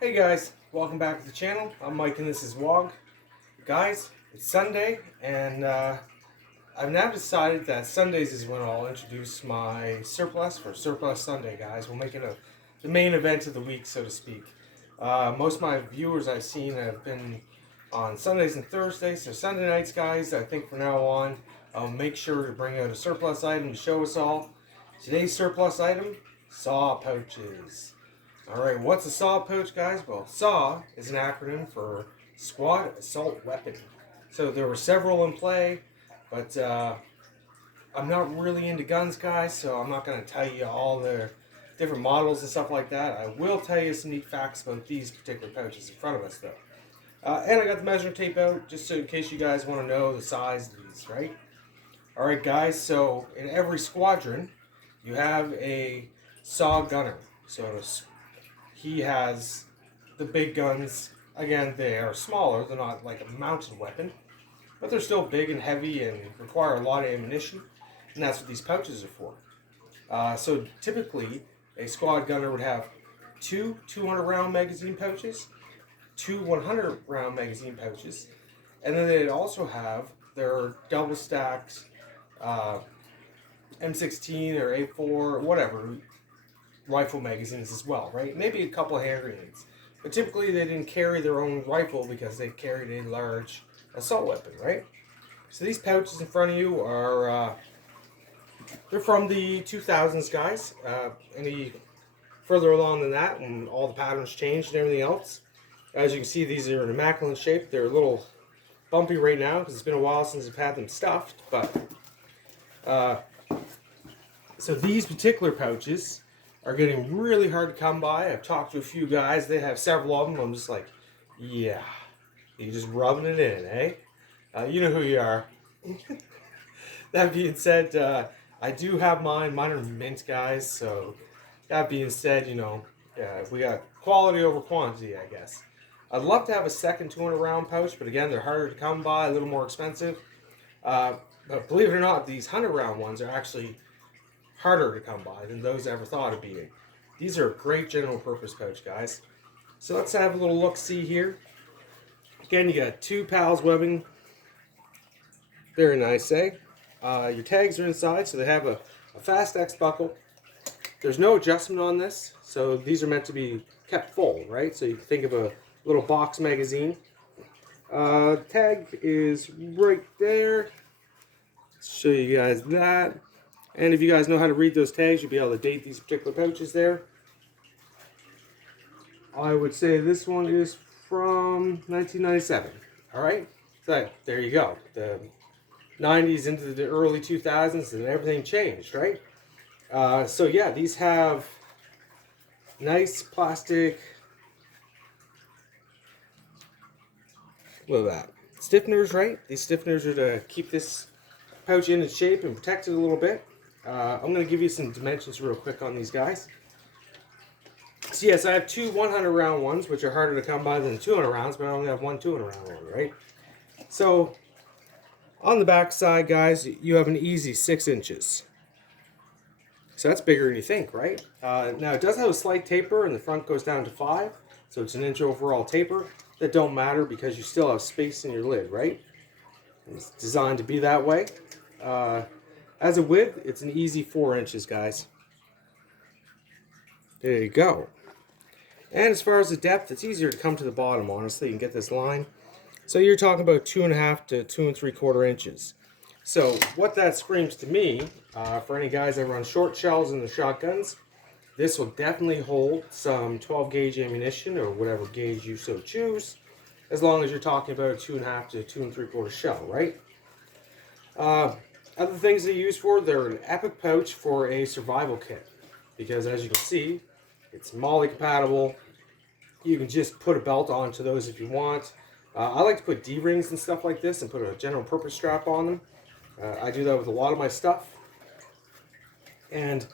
Hey guys, welcome back to the channel. I'm Mike and this is Wog. Guys, it's Sunday and I've now decided that Sundays is when I'll introduce my surplus for Surplus Sunday, guys. We'll make it the main event of the week, so to speak. Most of my viewers I've seen have been on Sundays and Thursdays, so Sunday nights, guys, I think from now on I'll make sure to bring out a surplus item to show us all. Today's surplus item, saw pouches. Alright, what's a saw pouch, guys? Well, SAW is an acronym for Squad Assault Weapon. So there were several in play, but I'm not really into guns, guys, so I'm not going to tell you all the different models and stuff like that. I will tell you some neat facts about these particular pouches in front of us, though. And I got the measuring tape out, just so in case you guys want to know the size of these, right? Alright, guys, so in every squadron, you have a SAW gunner. So he has the big guns. Again, they are smaller. They're not like a mounted weapon, but they're still big and heavy and require a lot of ammunition, and that's what these pouches are for. So typically, a squad gunner would have two 200-round magazine pouches, two 100-round magazine pouches, and then they'd also have their double-stacked M16 or A4, whatever, rifle magazines as well, right? Maybe a couple of hand grenades. But typically they didn't carry their own rifle because they carried a large assault weapon, right? So these pouches in front of you are, they're from the 2000s, guys. Any further along than that, when all the patterns changed and everything else. As you can see, these are in immaculate shape. They're a little bumpy right now because it's been a while since I've had them stuffed. But so these particular pouches are getting really hard to come by. I've talked to a few guys. They have several of them. I'm just like, yeah. You're just rubbing it in, eh? You know who you are. That being said, I do have mine. Mine are mint, guys. So that being said, you know, we got quality over quantity, I guess. I'd love to have a second 200-round pouch, but again, they're harder to come by, a little more expensive. But believe it or not, these 100-round ones are actually harder to come by than those I ever thought of being. These are a great general purpose pouch, guys. So let's have a little look-see here. Again, you got two pals webbing. Very nice, eh? Your tags are inside, so they have a fast X buckle. There's no adjustment on this, so these are meant to be kept full, right? So you can think of a little box magazine. Tag is right there. Let's show you guys that. And if you guys know how to read those tags, you'll be able to date these particular pouches there. I would say this one is from 1997. Alright? So there you go. The 90s into the early 2000s and everything changed, right? So yeah, these have nice plastic, look at that, stiffeners, right? These stiffeners are to keep this pouch in its shape and protect it a little bit. I'm going to give you some dimensions real quick on these guys. So yes, I have two 100-round ones, which are harder to come by than 200 rounds, but I only have one 200-round one, right? So on the back side, guys, you have an easy 6 inches. So that's bigger than you think, right? Now it does have a slight taper, and the front goes down to 5, so it's an inch overall taper. That don't matter because you still have space in your lid, right? It's designed to be that way. As a width, it's an easy 4 inches, guys. There you go. And as far as the depth, it's easier to come to the bottom, honestly, and get this line. So you're talking about 2.5 to 2 3/4 inches. So what that screams to me, for any guys that run short shells in the shotguns, this will definitely hold some 12 gauge ammunition or whatever gauge you so choose, as long as you're talking about a 2.5 to 2 3/4 shell, right? Other things they use for, they're an epic pouch for a survival kit, because as you can see, it's Molle compatible. You can just put a belt onto those if you want. I like to put D-rings and stuff like this and put a general purpose strap on them. I do that with a lot of my stuff. And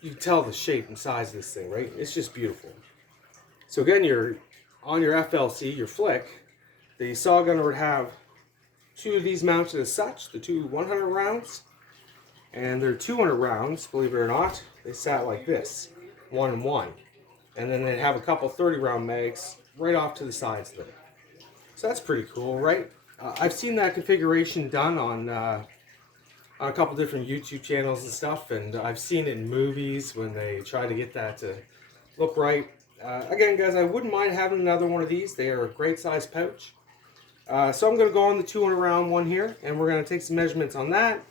you can tell the shape and size of this thing, right? It's just beautiful. So again, you're on your FLC, your flick, the saw gunner would have two of these mounted as such, the two 100 rounds. And they're 200 rounds, believe it or not. They sat like this, 1 and 1. and then they have a couple 30-round mags right off to the sides there. So that's pretty cool, right? I've seen that configuration done on a couple different YouTube channels and stuff, and I've seen it in movies when they try to get that to look right. Again, guys, I wouldn't mind having another one of these. They are a great size pouch. So I'm going to go on the 200 round one here, and we're going to take some measurements on that.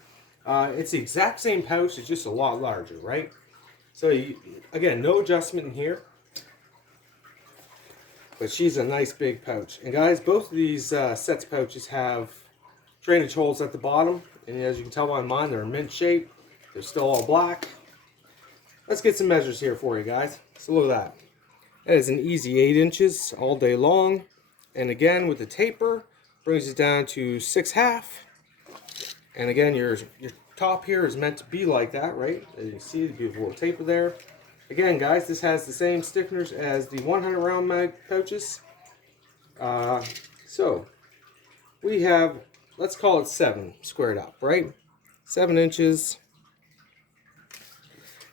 It's the exact same pouch, it's just a lot larger, right? So again, no adjustment in here. But she's a nice big pouch. And guys, both of these sets of pouches have drainage holes at the bottom. And as you can tell by mine, they're mint shape. They're still all black. Let's get some measures here for you guys. So look at that. That is an easy 8 inches all day long. And again, with the taper, brings it down to 6.5. And again, your top here is meant to be like that, right? As you can see, the beautiful little taper there. Again, guys, this has the same stiffeners as the 100 round mag pouches. So we have, let's call it 7 squared up, right? 7 inches.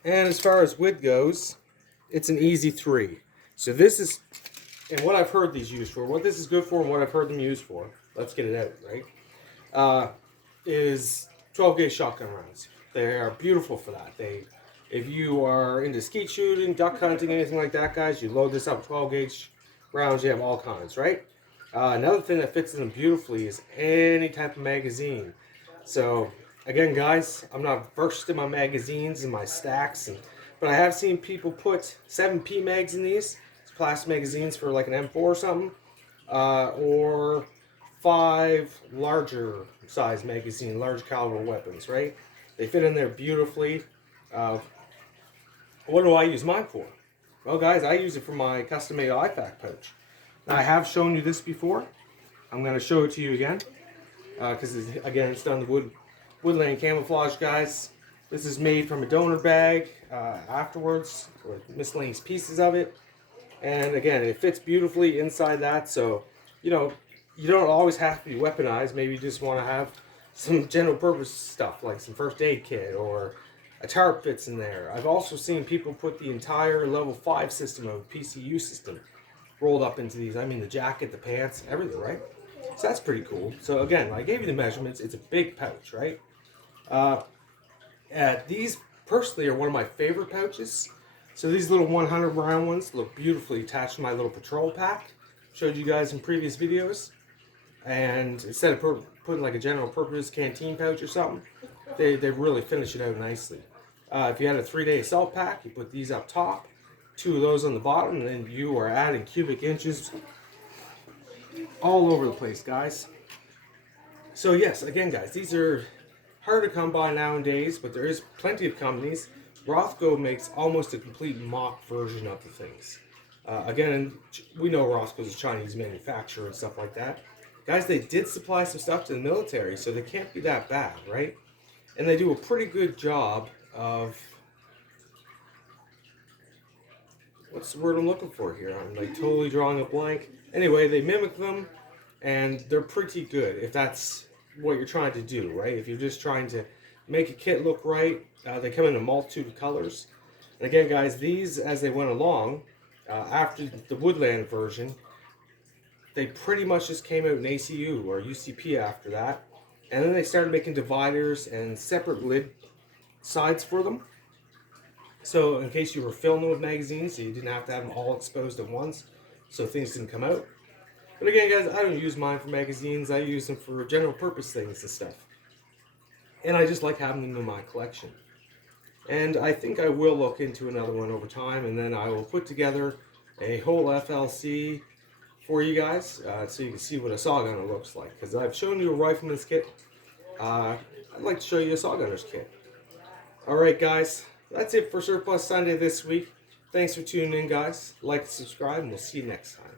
And as far as width goes, it's an easy 3. So this is, and what I've heard these used for, what this is good for and what I've heard them used for, let's get it out, right? Is 12 gauge shotgun rounds. They are beautiful for that. If you are into skeet shooting, duck hunting, anything like that, guys, you load this up 12 gauge rounds, you have all kinds, right? Another thing that fits in them beautifully is any type of magazine. So again, guys, I'm not versed in my magazines and my stacks, but I have seen people put 7P mags in these. It's plastic magazines for like an M4 or something, or 5 larger size magazine, large caliber weapons, right? They fit in there beautifully. What do I use mine for? Well, guys, I use it for my custom-made IFAK pouch. Now, I have shown you this before. I'm going to show it to you again, because again, it's done the woodland camouflage, guys. This is made from a donor bag afterwards, with miscellaneous pieces of it. And again, it fits beautifully inside that, so you know, you don't always have to be weaponized. Maybe you just want to have some general purpose stuff, like some first aid kit, or a tarp fits in there. I've also seen people put the entire level 5 system of PCU system rolled up into these. I mean, the jacket, the pants, everything, right? So that's pretty cool. So again, I gave you the measurements. It's a big pouch, right? These personally are one of my favorite pouches. So these little 100 round ones look beautifully attached to my little patrol pack. Showed you guys in previous videos. And instead of putting like a general purpose canteen pouch or something, they really finish it out nicely. If you had a 3-day assault pack, you put these up top, 2 of those on the bottom, and then you are adding cubic inches all over the place, guys. So yes, again, guys, these are hard to come by nowadays, but there is plenty of companies. Rothko makes almost a complete mock version of the things. Again, we know Rothko's a Chinese manufacturer and stuff like that. Guys, they did supply some stuff to the military, so they can't be that bad, right? And they do a pretty good job of, what's the word I'm looking for here? I'm like totally drawing a blank. Anyway, they mimic them, and they're pretty good if that's what you're trying to do, right? If you're just trying to make a kit look right, they come in a multitude of colors. And again, guys, these, as they went along, after the Woodland version, they pretty much just came out in ACU or UCP after that. And then they started making dividers and separate lid sides for them. So in case you were filming with magazines, so you didn't have to have them all exposed at once, so things didn't come out. But again, guys, I don't use mine for magazines. I use them for general purpose things and stuff. And I just like having them in my collection. And I think I will look into another one over time, and then I will put together a whole FLC for you guys, so you can see what a saw gunner looks like. Because I've shown you a rifleman's kit, I'd like to show you a saw gunner's kit. Alright guys, that's it for Surplus Sunday this week. Thanks for tuning in, guys. Like and subscribe, and we'll see you next time.